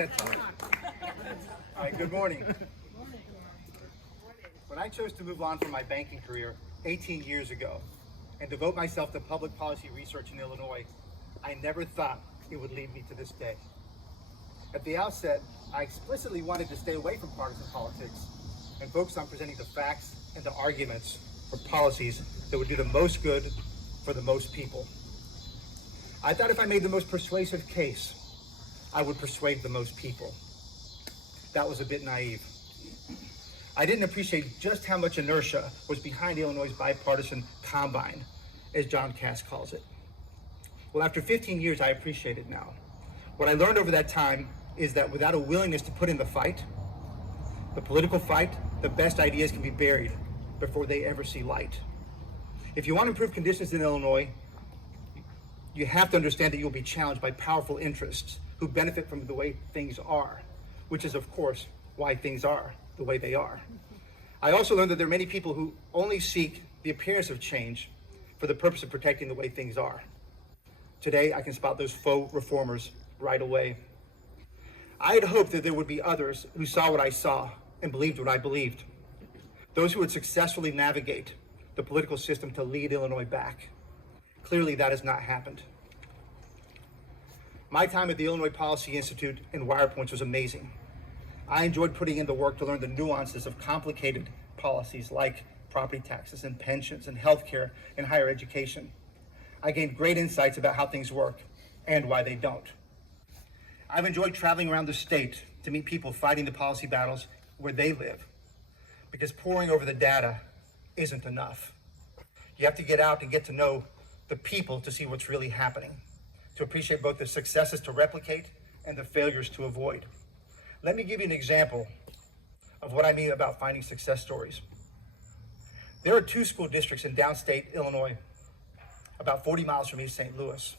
TED Talk. All right, good morning. When I chose to move on from my banking career 18 years ago and devote myself to public policy research in Illinois, I never thought it would lead me to this day. At the outset, I explicitly wanted to stay away from partisan politics and focus on presenting the facts and the arguments for policies that would do the most good for the most people. I thought if I made the most persuasive case, I would persuade the most people. That was a bit naive. I didn't appreciate just how much inertia was behind Illinois' bipartisan combine, as John Cass calls it. Well, after 15 years, I appreciate it now. What I learned over that time is that without a willingness to put in the fight, the political fight, the best ideas can be buried before they ever see light. If you want to improve conditions in Illinois, you have to understand that you'll be challenged by powerful interests who benefit from the way things are, which is, of course, why things are the way they are. I also learned that there are many people who only seek the appearance of change for the purpose of protecting the way things are. Today, I can spot those faux reformers right away. I had hoped that there would be others who saw what I saw and believed what I believed. Those who would successfully navigate the political system to lead Illinois back. Clearly, that has not happened. My time at the Illinois Policy Institute in Wirepoints was amazing. I enjoyed putting in the work to learn the nuances of complicated policies like property taxes and pensions and healthcare and higher education. I gained great insights about how things work and why they don't. I've enjoyed traveling around the state to meet people fighting the policy battles where they live, because poring over the data isn't enough. You have to get out and get to know the people to see what's really happening, to appreciate both the successes to replicate and the failures to avoid. Let me give you an example of what I mean about finding success stories. There are 2 school districts in downstate Illinois, about 40 miles from East St. Louis,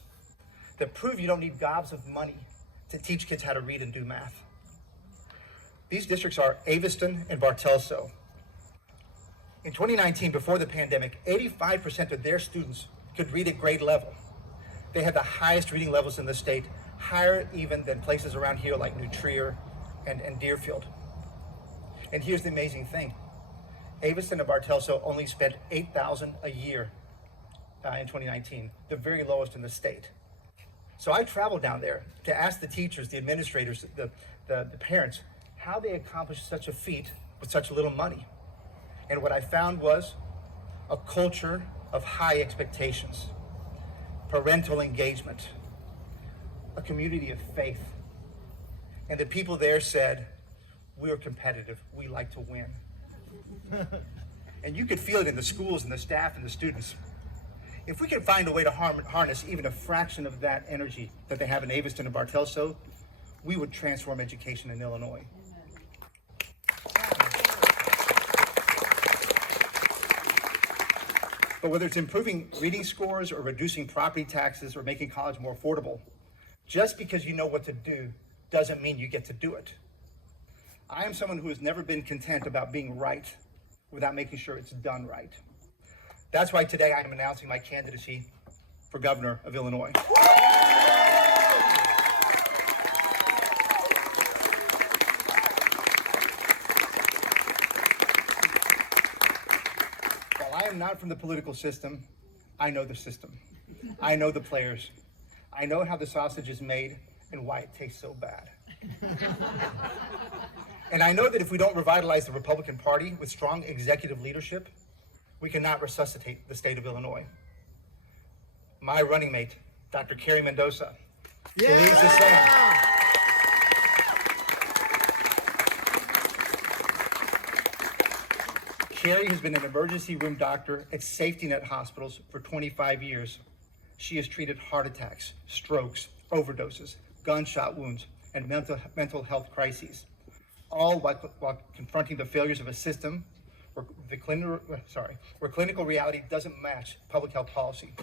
that prove you don't need gobs of money to teach kids how to read and do math. These districts are Aveston and Bartelso. In 2019, before the pandemic, 85% of their students could read at grade level. They had the highest reading levels in the state, higher even than places around here like New Trier and Deerfield. And here's the amazing thing. Aveston and Bartelso only spent $8,000 a year in 2019, the very lowest in the state. So I traveled down there to ask the teachers, the administrators, the parents, how they accomplished such a feat with such little money. And what I found was a culture of high expectations, parental engagement, a community of faith. And the people there said, we're competitive, we like to win. And you could feel it in the schools and the staff and the students. If we can find a way to harness even a fraction of that energy that they have in Aveston and Bartelso, we would transform education in Illinois. But whether it's improving reading scores or reducing property taxes or making college more affordable, just because you know what to do doesn't mean you get to do it. I am someone who has never been content about being right without making sure it's done right. That's why today I am announcing my candidacy for governor of Illinois. While I am not from the political system, I know the system. I know the players. I know how the sausage is made and why it tastes so bad. And I know that if we don't revitalize the Republican Party with strong executive leadership, we cannot resuscitate the state of Illinois. My running mate, Dr. Carrie Mendoza, believes the same. Carrie has been an emergency room doctor at safety net hospitals for 25 years. She has treated heart attacks, strokes, overdoses, gunshot wounds, and mental health crises, all while confronting the failures of a system where clinical reality doesn't match public health policy.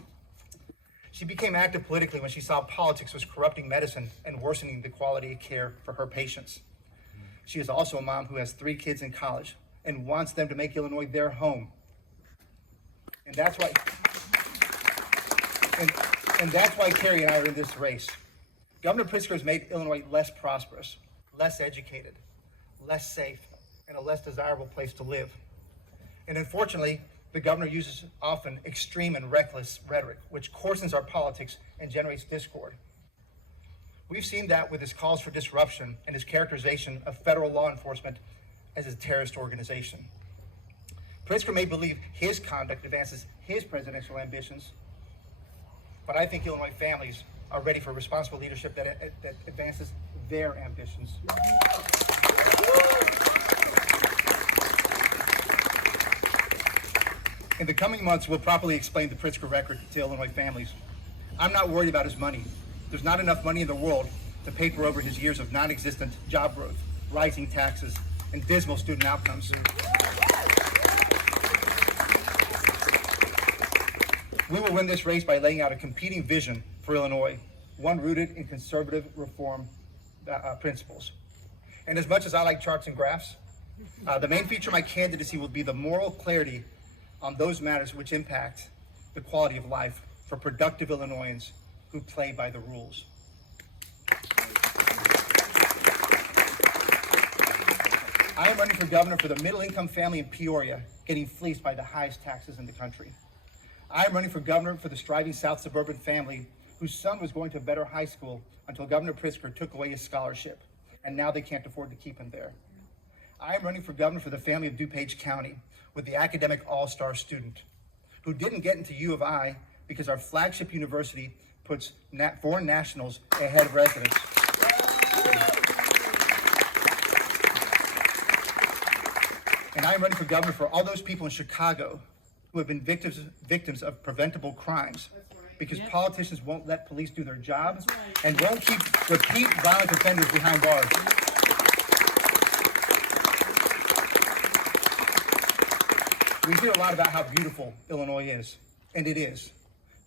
She became active politically when she saw politics was corrupting medicine and worsening the quality of care for her patients. She is also a mom who has 3 kids in college and wants them to make Illinois their home. And that's why Carrie and I are in this race. Governor Pritzker has made Illinois less prosperous, less educated, less safe, and a less desirable place to live. And unfortunately, the governor uses often extreme and reckless rhetoric, which coarsens our politics and generates discord. We've seen that with his calls for disruption and his characterization of federal law enforcement as a terrorist organization. Pritzker may believe his conduct advances his presidential ambitions, but I think Illinois families are ready for responsible leadership that advances their ambitions. In the coming months, we'll properly explain the Pritzker record to Illinois families. I'm not worried about his money. There's not enough money in the world to paper over his years of non-existent job growth, rising taxes, and dismal student outcomes. We will win this race by laying out a competing vision for Illinois, one rooted in conservative reform principles. And as much as I like charts and graphs, the main feature of my candidacy will be the moral clarity on those matters which impact the quality of life for productive Illinoisans who play by the rules. I am running for governor for the middle-income family in Peoria, getting fleeced by the highest taxes in the country. I am running for governor for the striving South suburban family whose son was going to a better high school until Governor Pritzker took away his scholarship, and now they can't afford to keep him there. I am running for governor for the family of DuPage County with the academic all-star student who didn't get into U of I because our flagship university puts foreign nationals ahead of residents. And I'm running for governor for all those people in Chicago who have been victims of preventable crimes because politicians won't let police do their job and won't keep repeat violent offenders behind bars. We hear a lot about how beautiful Illinois is, and it is.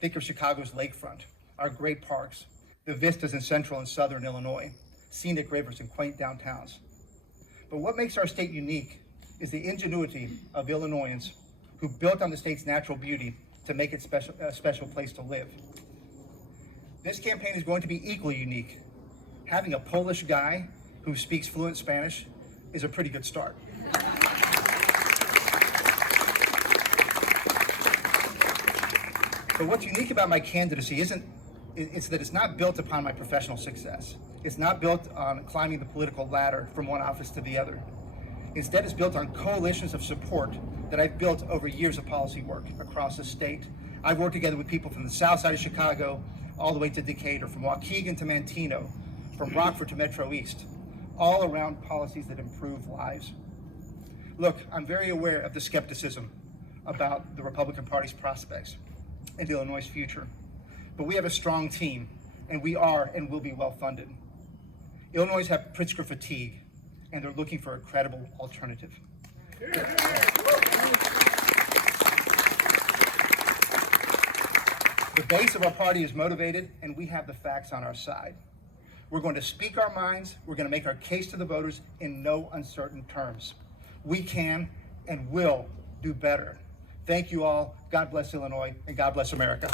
Think of Chicago's lakefront, our great parks, the vistas in central and southern Illinois, scenic rivers and quaint downtowns. But what makes our state unique is the ingenuity of Illinoisans who built on the state's natural beauty to make it a special place to live. This campaign is going to be equally unique. Having a Polish guy who speaks fluent Spanish is a pretty good start. But what's unique about my candidacy it's that it's not built upon my professional success. It's not built on climbing the political ladder from one office to the other. Instead, it's built on coalitions of support that I've built over years of policy work across the state. I've worked together with people from the south side of Chicago all the way to Decatur, from Waukegan to Manteno, from Rockford to Metro East, all around policies that improve lives. Look, I'm very aware of the skepticism about the Republican Party's prospects and Illinois' future, but we have a strong team, and we are and will be well funded. Illinois have Pritzker fatigue, and they're looking for a credible alternative. The base of our party is motivated, and we have the facts on our side. We're going to speak our minds. We're going to make our case to the voters in no uncertain terms. We can and will do better. Thank you all. God bless Illinois, and God bless America.